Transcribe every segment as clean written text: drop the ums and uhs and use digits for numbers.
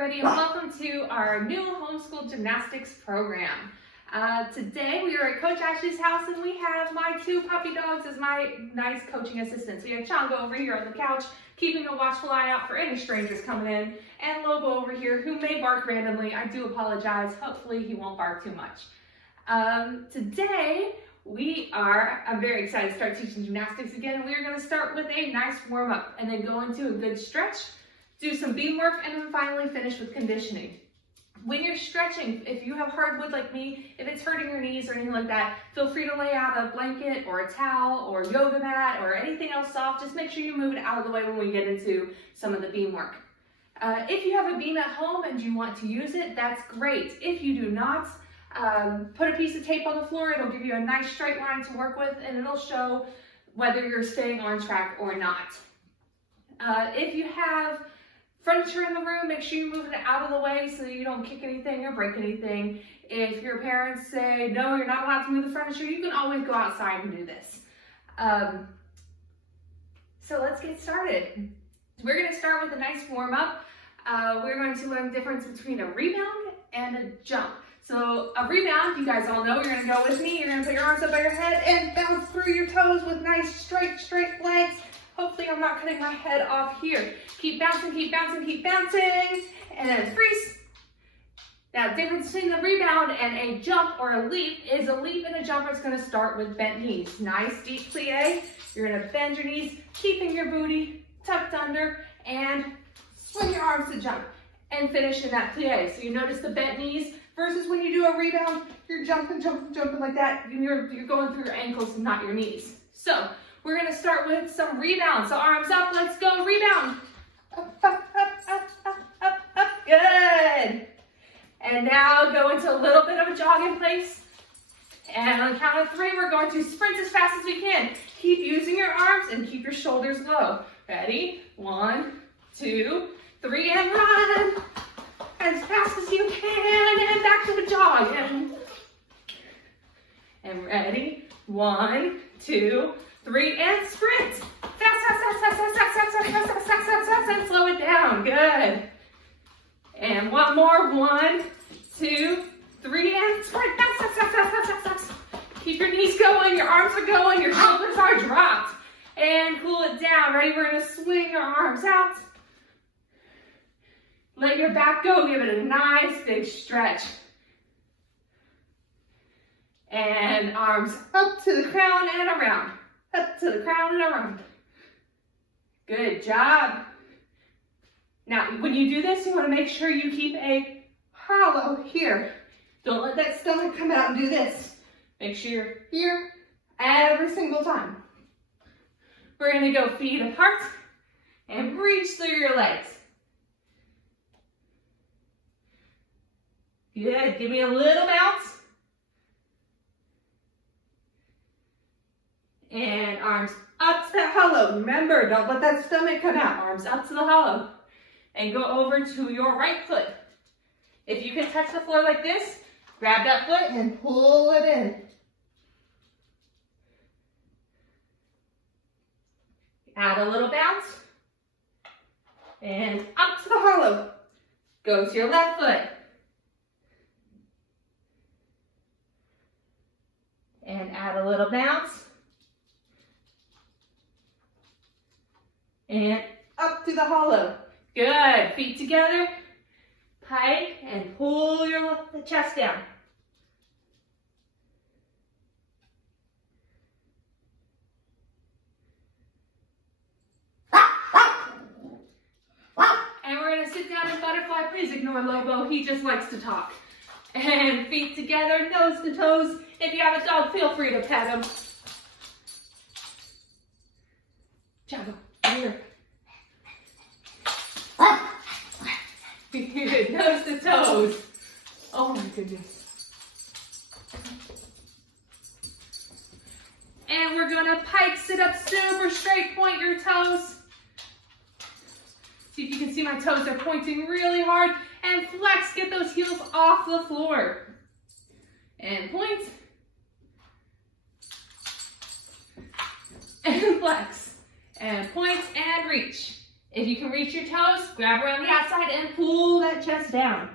everybody, and welcome to our new homeschool gymnastics program. Today we are at Coach Ashley's house and we have my two puppy dogs as my nice coaching assistants. We have Chongo over here on the couch, keeping a watchful eye out for any strangers coming in, and Lobo over here who may bark randomly. I do apologize. Hopefully he won't bark too much. Today I'm very excited to start teaching gymnastics again. We are going to start with a nice warm-up and then go into a good stretch, do some beam work, and then finally finish with conditioning. When you're stretching, if you have hardwood like me, if it's hurting your knees or anything like that, feel free to lay out a blanket or a towel or yoga mat or anything else soft. Just make sure you move it out of the way when we get into some of the beam work. If you have a beam at home and you want to use it, that's great. If you do not, put a piece of tape on the floor. It'll give you a nice straight line to work with, and it'll show whether you're staying on track or not. If you have furniture in the room, make sure you move it out of the way so that you don't kick anything or break anything. If your parents say, no, you're not allowed to move the furniture, you can always go outside and do this. So let's get started. We're going to start with a nice warm-up. We're going to learn the difference between a rebound and a jump. So a rebound, you guys all know, you're going to go with me. You're going to put your arms up by your head and bounce through your toes with nice straight legs. Hopefully I'm not cutting my head off here. Keep bouncing, keep bouncing, keep bouncing, and then freeze. Now, the difference between the rebound and a jump or a leap is a leap and a jump is going to start with bent knees. Nice deep plie. You're going to bend your knees, keeping your booty tucked under, and swing your arms to jump and finish in that plie. So you notice the bent knees versus when you do a rebound, you're jumping like that, and you're going through your ankles and not your knees. So we're going to start with some rebounds. So arms up, let's go, rebound. Up, up, up, up, up, up, up, good. And now go into a little bit of a jog in place. And on the count of 3, we're going to sprint as fast as we can. Keep using your arms and keep your shoulders low. Ready? 1, 2, 3, and run. As fast as you can, and back to the jog. And ready? 1, 2, 3, and sprint. Fast, and slow it down. Good. And one more. 1, 2, 3, and sprint. Fast. Keep your knees going, your arms are going, your shoulders are dropped. And cool it down. Ready? We're going to swing your arms out. Let your back go. Give it a nice big stretch. And arms up to the crown and around. Up to the crown and around. Good job. Now, when you do this, you want to make sure you keep a hollow here. Don't let that stomach come out and do this. Make sure you're here every single time. We're going to go feet apart and reach through your legs. Good. Give me a little bounce. And arms up to that hollow. Remember, don't let that stomach come out. Arms up to the hollow. And go over to your right foot. If you can touch the floor like this, grab that foot and pull it in. Add a little bounce. And up to the hollow. Go to your left foot. And add a little bounce. And up to the hollow. Good. Feet together. Pike and pull the chest down. And we're going to sit down in butterfly. Please ignore Lobo. He just likes to talk. And feet together, nose to toes. If you have a dog, feel free to pet him. Chongo, here. Good, nose to toes. Oh my goodness. And we're gonna pike, sit up super straight, point your toes. See if you can see my toes, they're pointing really hard. And flex, get those heels off the floor. And point. And flex. And point and reach. If you can reach your toes, grab around the outside and pull that chest down.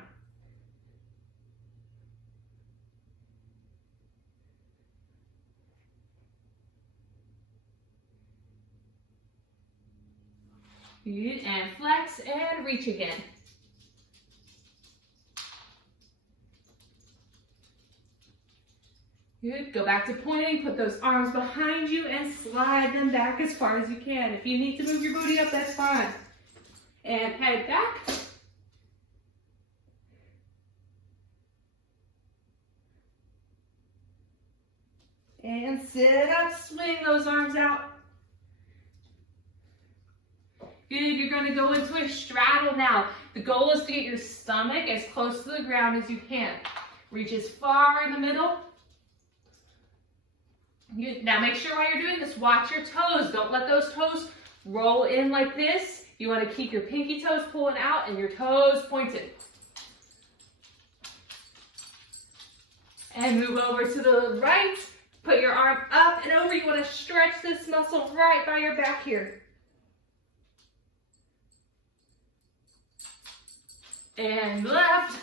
Good, and flex and reach again. Good, go back to pointing, put those arms behind you and slide them back as far as you can. If you need to move your booty up, that's fine. And head back. And sit up, swing those arms out. Good, you're going to go into a straddle now. The goal is to get your stomach as close to the ground as you can. Reach as far in the middle. Good. Now make sure while you're doing this, watch your toes. Don't let those toes roll in like this. You want to keep your pinky toes pulling out and your toes pointed. And move over to the right. Put your arm up and over. You want to stretch this muscle right by your back here. And left.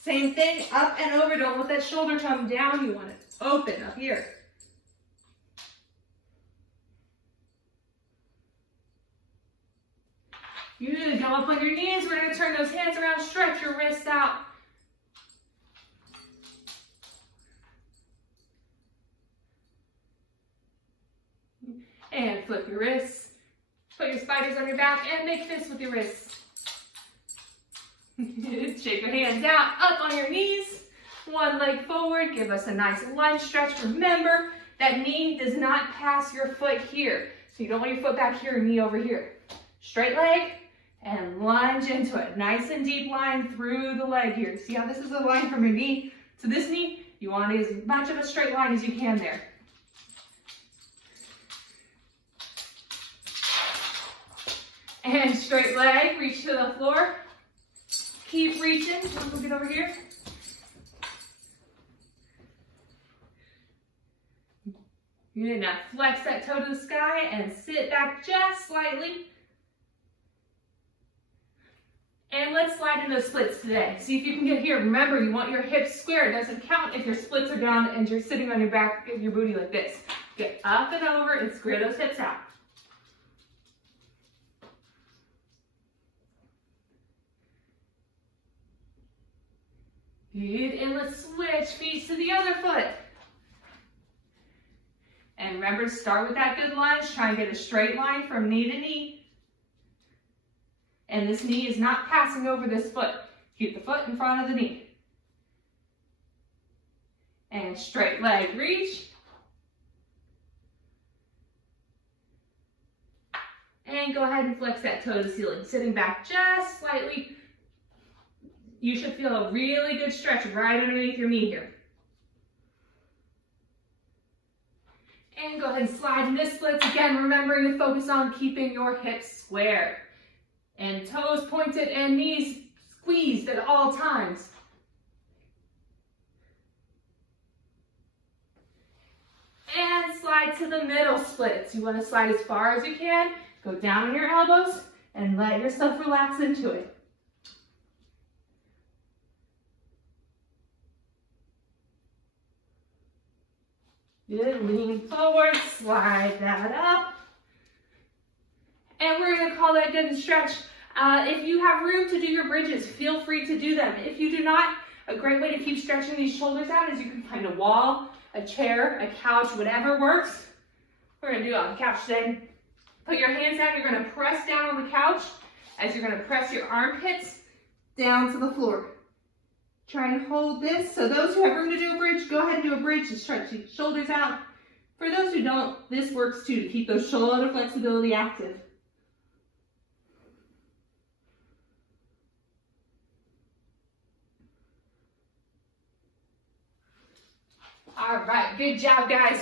Same thing, up and over. Don't let that shoulder come down. You want it open up here. You're going to go up on your knees. We're going to turn those hands around, stretch your wrists out. And flip your wrists. Put your spiders on your back and make fists with your wrists. Shake your hands out, up on your knees. One leg forward. Give us a nice lunge stretch. Remember, that knee does not pass your foot here. So you don't want your foot back here, knee over here. Straight leg. And lunge into it. Nice and deep line through the leg here. See how this is a line from your knee to this knee? You want as much of a straight line as you can there. And straight leg, reach to the floor. Keep reaching. We'll get over here. Good. Now flex that toe to the sky and sit back just slightly. And let's slide in those splits today. See if you can get here. Remember, you want your hips square. It doesn't count if your splits are down and you're sitting on your back of your booty like this. Get up and over and square those hips out. Good, and let's switch feet to the other foot. And remember to start with that good lunge. Try and get a straight line from knee to knee. And this knee is not passing over this foot. Keep the foot in front of the knee. And straight leg reach. And go ahead and flex that toe to the ceiling. Sitting back just slightly. You should feel a really good stretch right underneath your knee here. And go ahead and slide into splits. Again, remembering to focus on keeping your hips square. And toes pointed and knees squeezed at all times. And slide to the middle splits. You want to slide as far as you can. Go down on your elbows and let yourself relax into it. Good, lean forward, slide that up. And we're going to call that good and stretch. If you have room to do your bridges, feel free to do them. If you do not, a great way to keep stretching these shoulders out is you can find a wall, a chair, a couch, whatever works. We're going to do it on the couch today. Put your hands out. You're going to press down on the couch as you're going to press your armpits down to the floor. Try and hold this. So those who have room to do a bridge, go ahead and do a bridge to stretch the shoulders out. For those who don't, this works too, to keep those shoulder flexibility active. All right, good job, guys.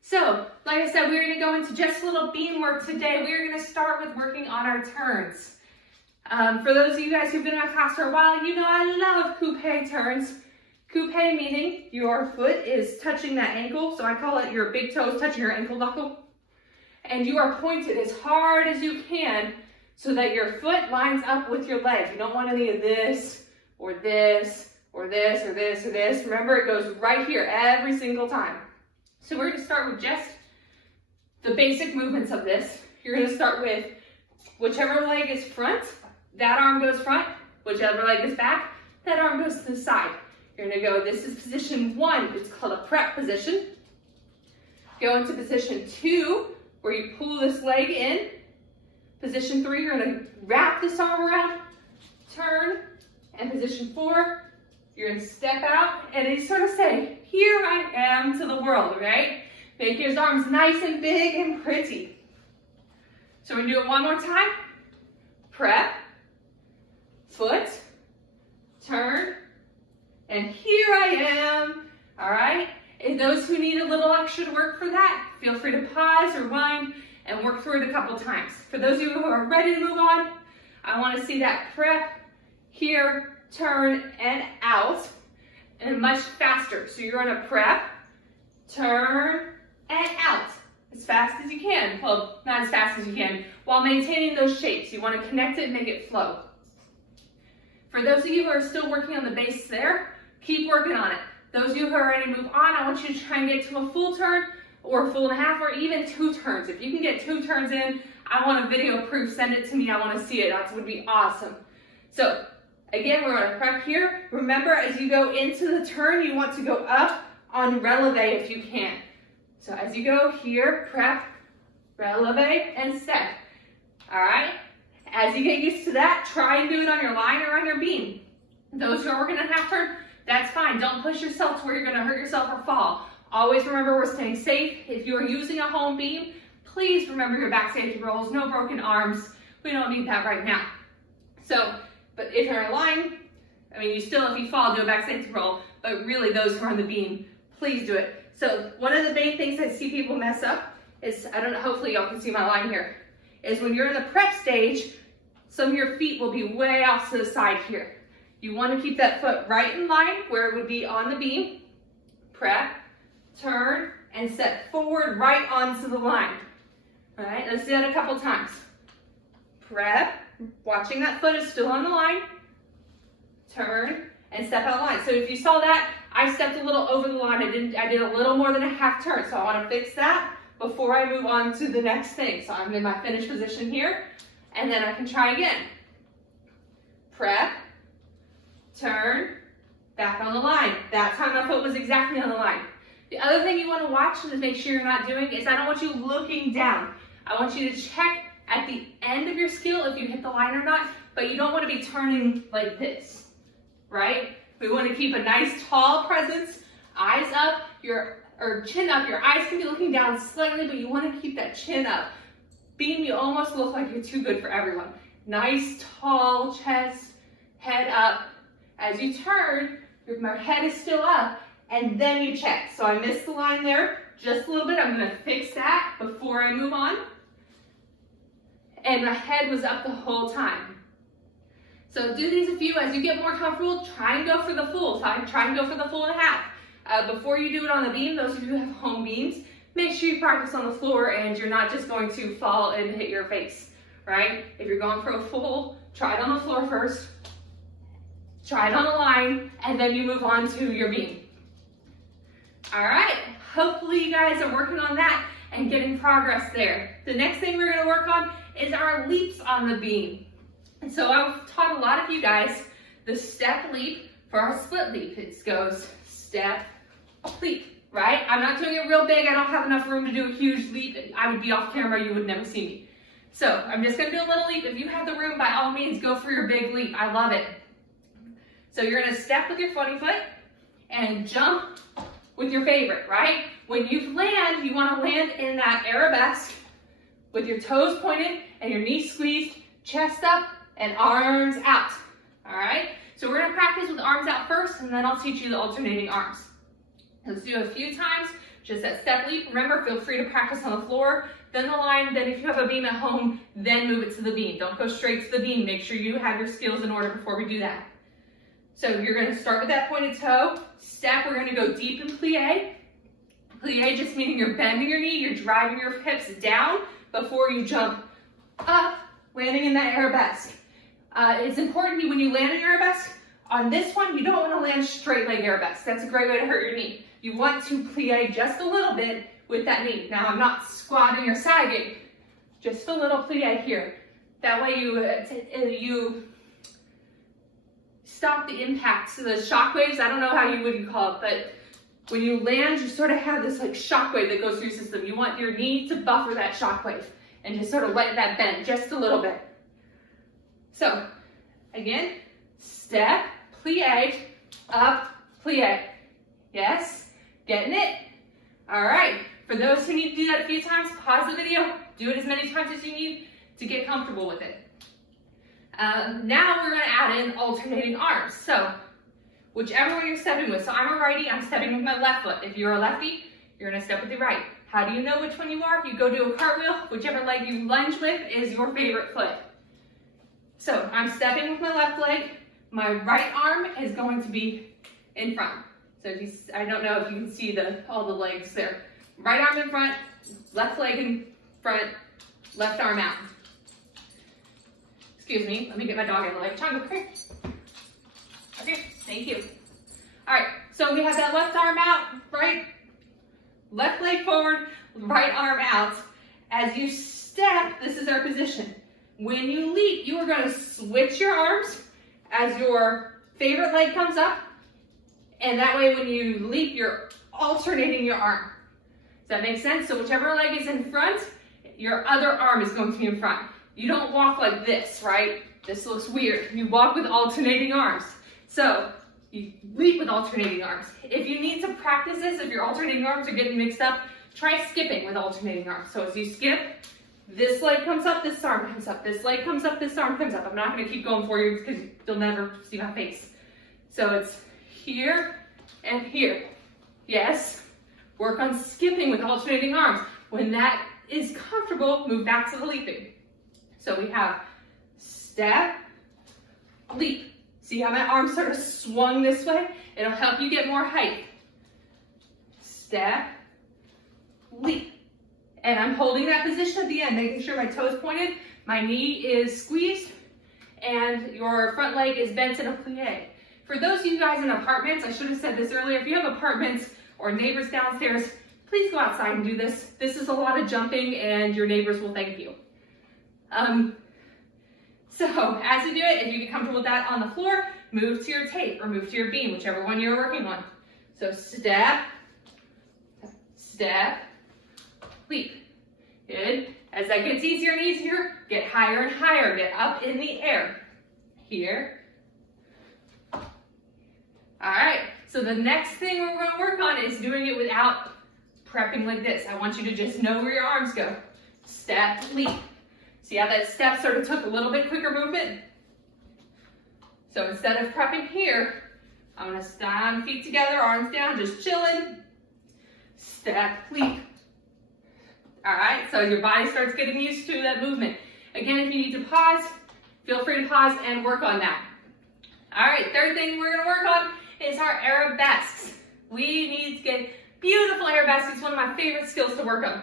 So, like I said, we're going to go into just a little beam work today. We're going to start with working on our turns. For those of you guys who've been in my class for a while, you know I love coupe turns. Coupe meaning your foot is touching that ankle, so I call it your big toes touching your ankle knuckle. And you are pointed as hard as you can so that your foot lines up with your leg. You don't want any of this or this or this or this or this. Remember, it goes right here every single time. So we're gonna start with just the basic movements of this. You're gonna start with whichever leg is front, that arm goes front. Whichever leg is back, that arm goes to the side. You're gonna go, this is position 1, it's called a prep position. Go into position 2, where you pull this leg in. Position 3, you're gonna wrap this arm around, turn, and position 4, you're gonna step out, and you sort of say, here I am to the world, right? Make your arms nice and big and pretty. So we're gonna do it one more time. Prep, foot, turn, and here I am, all right? And those who need a little extra work for that, feel free to pause or rewind and work through it a couple times. For those of you who are ready to move on, I want to see that prep, here, turn, and out, and much faster. So you're gonna prep, turn, and out as fast as you can. Well, not as fast as you can, while maintaining those shapes. You want to connect it and make it flow. For those of you who are still working on the base there, keep working on it. Those of you who are ready to move on, I want you to try and get to a full turn or a full and a half or even 2 turns. If you can get 2 turns in, I want a video proof. Send it to me. I want to see it. That would be awesome. So again, we're going to prep here. Remember, as you go into the turn, you want to go up on releve if you can. So as you go here, prep, releve, and step. All right? As you get used to that, try and do it on your line or on your beam. Those who are working on half turn, that's fine. Don't push yourself to where you're going to hurt yourself or fall. Always remember we're staying safe. If you're using a home beam, please remember your back safety rolls, no broken arms. We don't need that right now. So, but if you're in a line, I mean, you still, if you fall, do a back safety roll, but really those who are on the beam, please do it. So one of the main things I see people mess up is, I don't know, hopefully y'all can see my line here, is when you're in the prep stage, some of your feet will be way off to the side here. You want to keep that foot right in line where it would be on the beam. Prep, turn, and step forward right onto the line. All right, let's do that a couple times. Prep, watching that foot is still on the line. Turn, and step out of line. So if you saw that, I stepped a little over the line. I did a little more than a half turn. So I want to fix that before I move on to the next thing. So I'm in my finished position here, and then I can try again. Prep, turn, back on the line. That time my foot was exactly on the line. The other thing you want to watch to make sure you're not doing is I don't want you looking down. I want you to check at the end of your skill if you hit the line or not, but you don't want to be turning like this, right? We want to keep a nice tall presence, eyes up, or chin up. Your eyes can be looking down slightly, but you want to keep that chin up. Beam, you almost look like you're too good for everyone. Nice, tall chest, head up. As you turn, your head is still up, and then you check. So I missed the line there just a little bit. I'm going to fix that before I move on. And my head was up the whole time. So do these a few. As you get more comfortable, try and go for the full. Try and go for the full and a half. Before you do it on the beam, those of you who have home beams, make sure you practice on the floor and you're not just going to fall and hit your face, right? If you're going for a full, try it on the floor first. Try it on the line, and then you move on to your beam. All right, hopefully you guys are working on that and getting progress there. The next thing we're gonna work on is our leaps on the beam. And so I've taught a lot of you guys the step leap for our split leap. It goes step, leap, right? I'm not doing it real big. I don't have enough room to do a huge leap. I would be off camera, you would never see me. So I'm just gonna do a little leap. If you have the room, by all means, go for your big leap. I love it. So you're gonna step with your 20-foot and jump with your favorite, right? When you land, you wanna land in that arabesque with your toes pointed and your knees squeezed, chest up and arms out, all right? So we're gonna practice with arms out first, and then I'll teach you the alternating arms. Let's do it a few times, just that step leap. Remember, feel free to practice on the floor, then the line, then if you have a beam at home, then move it to the beam. Don't go straight to the beam. Make sure you have your skills in order before we do that. So you're going to start with that pointed toe. Step, we're going to go deep in plie. Plie just meaning you're bending your knee, you're driving your hips down before you jump up landing in that arabesque. It's important when you land in arabesque, on this one, you don't want to land straight leg arabesque. That's a great way to hurt your knee. You want to plie just a little bit with that knee. Now, I'm not squatting or sagging, just a little plie here. That way you stop the impacts, so the shock waves. I don't know how you would call it, but when you land, you sort of have this like shock wave that goes through your system. You want your knee to buffer that shock wave and just sort of let that bend just a little bit. So again, step, plie, up, plie. Yes, getting it? All right, for those who need to do that a few times, pause the video, do it as many times as you need to get comfortable with it. Now we're gonna add in alternating arms. So whichever one you're stepping with. So I'm a righty, I'm stepping with my left foot. If you're a lefty, you're gonna step with your right. How do you know which one you are? You go do a cartwheel, whichever leg you lunge with is your favorite foot. So I'm stepping with my left leg, my right arm is going to be in front. So I don't know if you can see all the legs there. Right arm in front, left leg in front, left arm out. Excuse me, let me get my dog in the leg. Chongo, come here. Okay, thank you. All right, so we have that left arm out, right? Left leg forward, right arm out. As you step, this is our position. When you leap, you are going to switch your arms as your favorite leg comes up. And that way when you leap, you're alternating your arm. Does that make sense? So whichever leg is in front, your other arm is going to be in front. You don't walk like this, right? This looks weird. You walk with alternating arms. So you leap with alternating arms. If you need to practice this, if your alternating arms are getting mixed up, try skipping with alternating arms. So as you skip, this leg comes up, this arm comes up. This leg comes up, this arm comes up. I'm not going to keep going for you because you'll never see my face. So it's here and here. Yes, work on skipping with alternating arms. When that is comfortable, move back to the leaping. So we have step, leap. See how my arm sort of swung this way? It'll help you get more height. Step, leap. And I'm holding that position at the end, making sure my toes pointed, my knee is squeezed, and your front leg is bent in a plie. For those of you guys in apartments, I should have said this earlier, if you have apartments or neighbors downstairs, please go outside and do this. This is a lot of jumping and your neighbors will thank you. So as you do it, if you get comfortable with that on the floor, move to your tape or move to your beam, whichever one you're working on. So step, step, leap. Good. As that gets easier and easier, get higher and higher, get up in the air. Here. All right, so the next thing we're going to work on is doing it without prepping like this. I want you to just know where your arms go. Step, leap. See how that step sort of took a little bit quicker movement? So instead of prepping here, I'm going to stand feet together, arms down, just chilling. Step, leap. All right, so your body starts getting used to that movement. Again, if you need to pause, feel free to pause and work on that. All right, third thing we're going to work on is our arabesques. We need to get beautiful arabesques. It's one of my favorite skills to work on.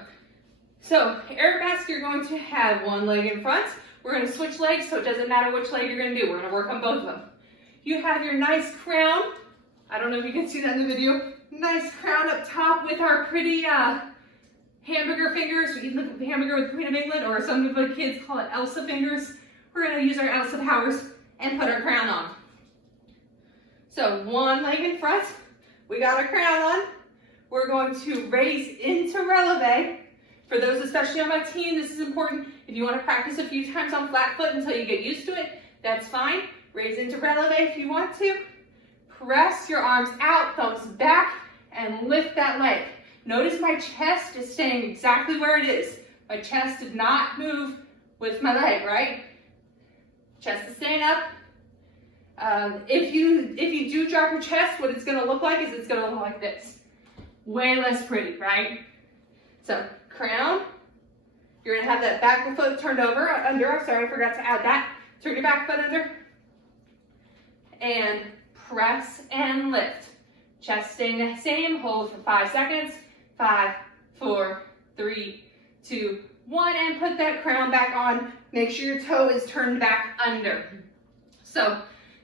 So arabesque, you're going to have one leg in front. We're going to switch legs, so it doesn't matter which leg you're going to do. We're going to work on both of them. You have your nice crown. I don't know if you can see that in the video. Nice crown up top with our pretty hamburger fingers. We either the hamburger with Queen of England, or some of the kids call it Elsa fingers. We're going to use our Elsa powers and put our crown on. So one leg in front. We got our crown on. We're going to raise into releve. For those especially on my team, this is important. If you want to practice a few times on flat foot until you get used to it, that's fine. Raise into releve if you want to. Press your arms out, thumbs back, and lift that leg. Notice my chest is staying exactly where it is. My chest did not move with my leg, right? Chest is staying up. If you do drop your chest, what it's going to look like is it's going to look like this. Way less pretty, right? So crown. You're going to have that back foot turned over under. Sorry, I forgot to add that. Turn your back foot under. And press and lift. Chest staying the same. Hold for 5 seconds. 5, 4, 3, 2, 1. And put that crown back on. make sure your toe is turned back under. So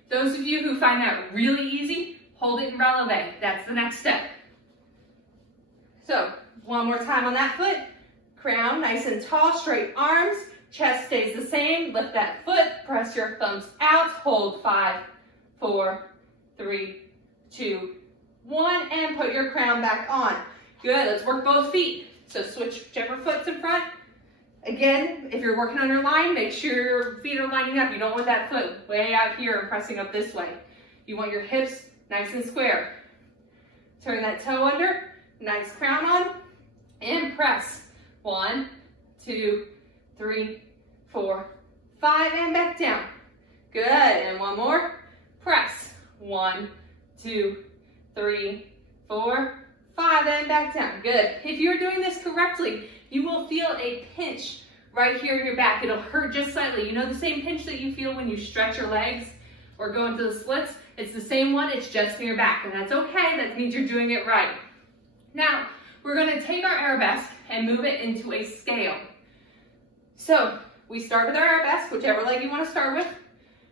those of you who find that really easy, hold it and releve. That's the next step. So one more time on that foot. Crown, nice and tall, straight arms. Chest stays the same. Lift that foot, press your thumbs out. Hold 5, 4, 3, 2, 1, and put your crown back on. Good, let's work both feet. So switch whichever foot's in front. Again, if you're working on your line, make sure your feet are lining up. You don't want that foot way out here and pressing up this way. You want your hips nice and square. Turn that toe under, nice crown on, and press. 1, 2, 3, 4, 5, and back down. Good, and one more. Press. 1, 2, 3, 4, 5, and back down. Good. If you're doing this correctly, you will feel a pinch right here in your back. It'll hurt just slightly. You know the same pinch that you feel when you stretch your legs or go into the splits? It's the same one, it's just in your back, and that's okay. That means you're doing it right. Now, we're gonna take our arabesque and move it into a scale. So, we start with our arabesque, whichever leg you wanna start with.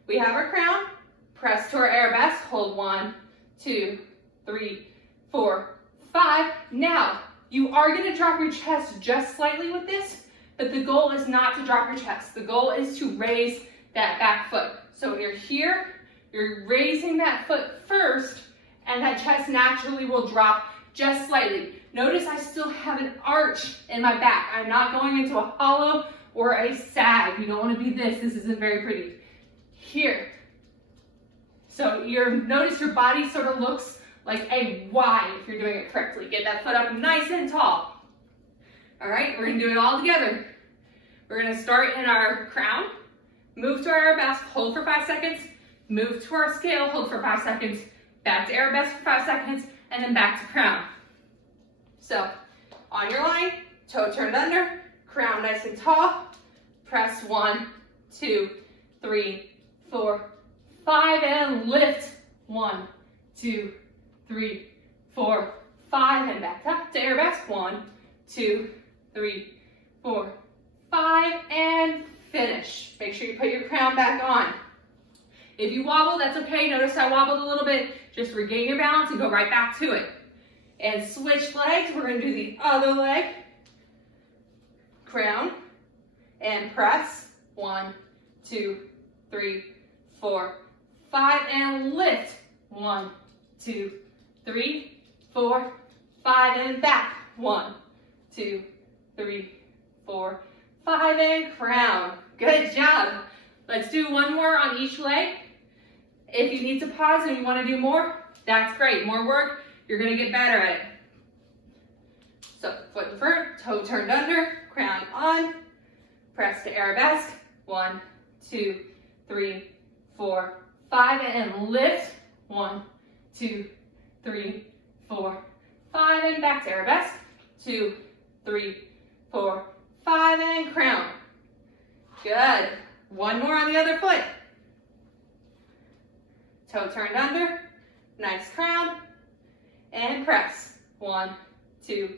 We have our crown, press to our arabesque, hold 1, 2, 3, 4, 5. Now, you are gonna drop your chest just slightly with this, but the goal is not to drop your chest. The goal is to raise that back foot. So when you're here, you're raising that foot first, and that chest naturally will drop just slightly. Notice I still have an arch in my back. I'm not going into a hollow or a sag. You don't want to be this. This isn't very pretty. Here. So notice your body sort of looks like a Y if you're doing it correctly. Get that foot up nice and tall. All right, we're going to do it all together. We're going to start in our crown, move to our arabesque, hold for 5 seconds, move to our scale, hold for 5 seconds, back to arabesque for 5 seconds, and then back to crown. So, on your line, toe turned under, crown nice and tall, press 1, 2, 3, 4, 5, and lift. 1, 2, 3, 4, 5, and back up to arabesque. 1, 2, 3, 4, 5, and finish. Make sure you put your crown back on. If you wobble, that's okay. Notice I wobbled a little bit. Just regain your balance and go right back to it. And switch legs. We're going to do the other leg. Crown and press. 1, 2, 3, 4, 5, and lift. 1, 2, 3, 4, 5, and back. 1, 2, 3, 4, 5, and crown. Good job. Let's do one more on each leg. If you need to pause and you want to do more, that's great. More work, you're going to get better at it. So foot in front, toe turned under, crown on, press to arabesque. 1, 2, 3, 4, 5, and lift. 1, 2, 3, 4, 5, and back to arabesque. 2, 3, 4, 5, and crown. Good. One more on the other foot. Toe turned under, nice crown, and press. 1, 2,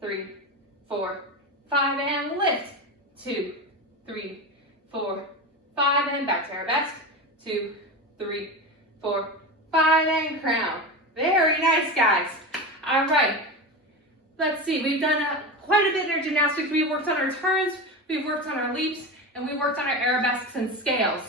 3, 4, 5, and lift. 2, 3, 4, 5, and back to arabesque. 2, 3, 4, 5, and crown. Very nice, guys. All right. Let's see. We've done quite a bit in our gymnastics. We've worked on our turns, we've worked on our leaps, and we worked on our arabesques and scales.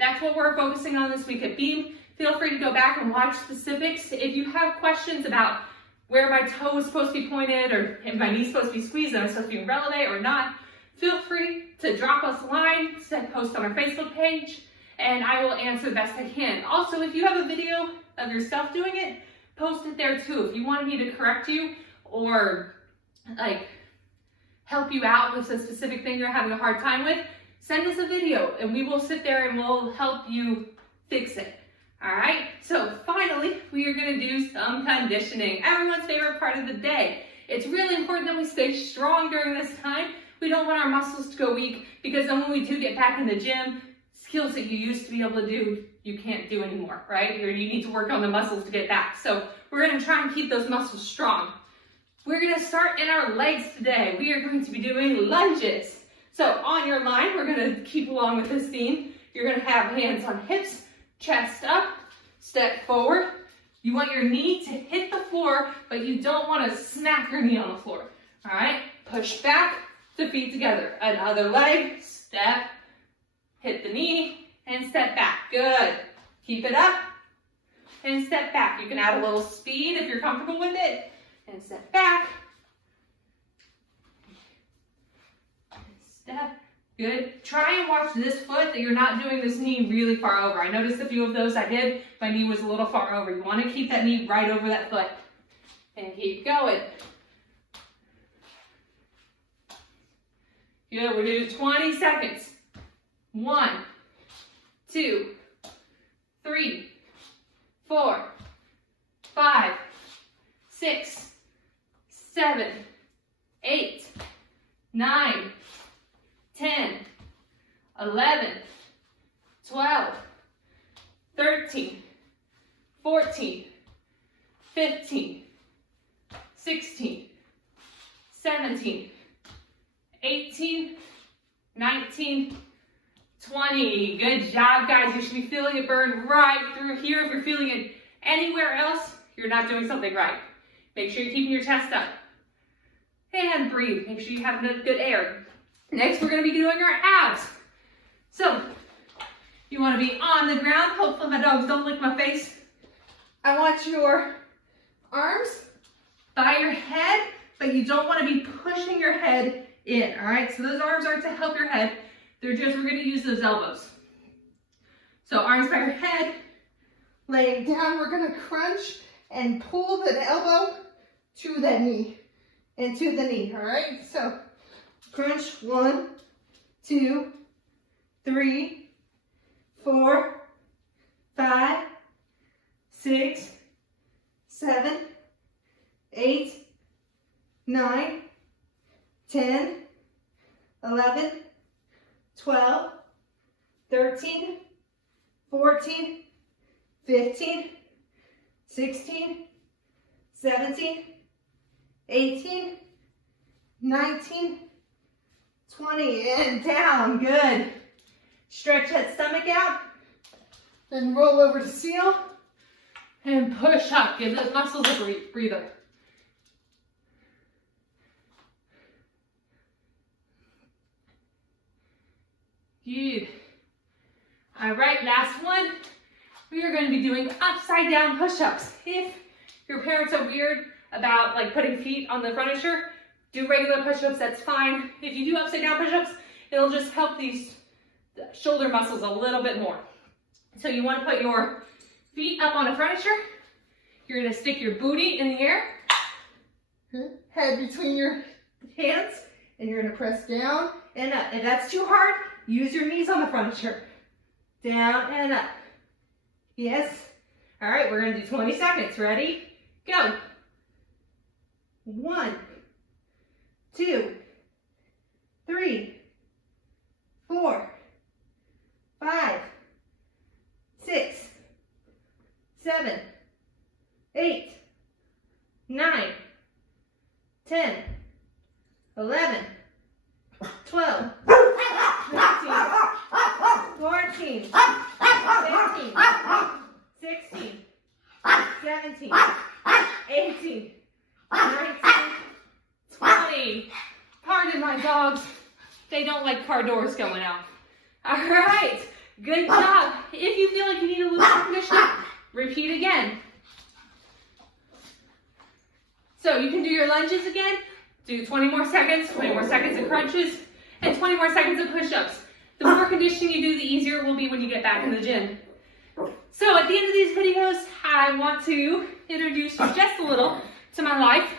That's what we're focusing on this week at Beam. Feel free to go back and watch specifics. If you have questions about where my toe is supposed to be pointed or if my knee's supposed to be squeezed and I'm supposed to be releve or not, feel free to drop us a line, post on our Facebook page, and I will answer the best I can. Also, if you have a video of yourself doing it, post it there too. If you want me to correct you or help you out with a specific thing you're having a hard time with, send us a video and we will sit there and we'll help you fix it. All right, so finally, we are gonna do some conditioning, everyone's favorite part of the day. It's really important that we stay strong during this time. We don't want our muscles to go weak because then when we do get back in the gym, skills that you used to be able to do, you can't do anymore, right? Or you need to work on the muscles to get back. So we're gonna try and keep those muscles strong. We're gonna start in our legs today. We are going to be doing lunges. So on your line, we're gonna keep along with this theme. You're gonna have hands on hips, chest up, step forward. You want your knee to hit the floor, but you don't want to smack your knee on the floor. All right, push back to feet together. Another leg, step, hit the knee, and step back. Good. Keep it up, and step back. You can add a little speed if you're comfortable with it, and step back. Step. Good. Try and watch this foot, that you're not doing this knee really far over. I noticed a few of those I did. My knee was a little far over. You want to keep that knee right over that foot. And keep going. Good. We're going to do 20 seconds. 1, 2, 3, 4, 5, 6, 7, 8, 9, 10, 11, 12, 13, 14, 15, 16, 17, 18, 19, 20. Good job, guys. You should be feeling it burn right through here. If you're feeling it anywhere else, you're not doing something right. Make sure you're keeping your chest up. And breathe. Make sure you have good air. Next, we're going to be doing our abs. So, you want to be on the ground. Hopefully my dogs don't lick my face. I want your arms by your head, but you don't want to be pushing your head in, all right? So those arms aren't to help your head. We're going to use those elbows. So arms by your head, laying down. We're going to crunch and pull the elbow to the knee and to the knee, all right? So crunch, 1, 2, 3, 4, 5, 6, 7, 8, 9, 10, 11, 12, 13, 14, 15, 16, 17, 18, 19, 20, and down. Good. Stretch that stomach out, then roll over to seal, and push up. Give those muscles a breather. Good. All right, last one. We are going to be doing upside down push-ups. If your parents are weird about like putting feet on the furniture, do regular push-ups, that's fine. If you do upside down push-ups, it'll just help these shoulder muscles a little bit more. So you want to put your feet up on the furniture. You're going to stick your booty in the air, head between your hands, and you're going to press down and up. If that's too hard, use your knees on the furniture. Down and up. Yes. All right, we're going to do 20 seconds. Ready? Go. 1, 2, 3, 4, 5, 6, 7, 8, 9, 10, 11, 12, 13, 14, 15, 16, 17, 18, 19, 20. Pardon my dogs. They don't like car doors going out. All right. Good job. If you feel like you need a little more conditioning, repeat again. So you can do your lunges again. Do 20 more seconds, 20 more seconds of crunches, and 20 more seconds of push-ups. The more conditioning you do, the easier it will be when you get back in the gym. So at the end of these videos, I want to introduce you just a little to my life.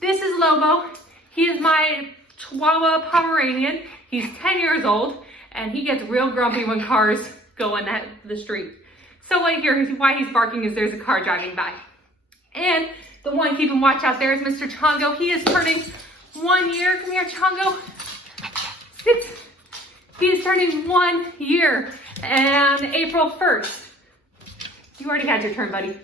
This is Lobo. He is my Chihuahua Pomeranian. He's 10 years old, and he gets real grumpy when cars go in the street. So why he's barking is there's a car driving by. And the one keeping watch out there is Mr. Chongo. He is turning 1 year. Come here, Chongo. Sit. He is turning 1 year on April 1st. You already had your turn, buddy.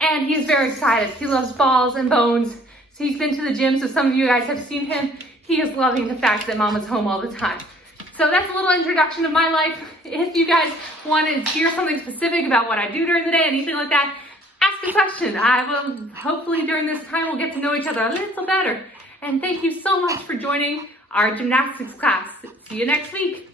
And he's very excited. He loves balls and bones. So he's been to the gym, so some of you guys have seen him. he is loving the fact that Mama's home all the time. So that's a little introduction of my life. If you guys want to hear something specific about what I do during the day, anything like that, ask a question. I will, hopefully during this time, we'll get to know each other a little better. And thank you so much for joining our gymnastics class. See you next week.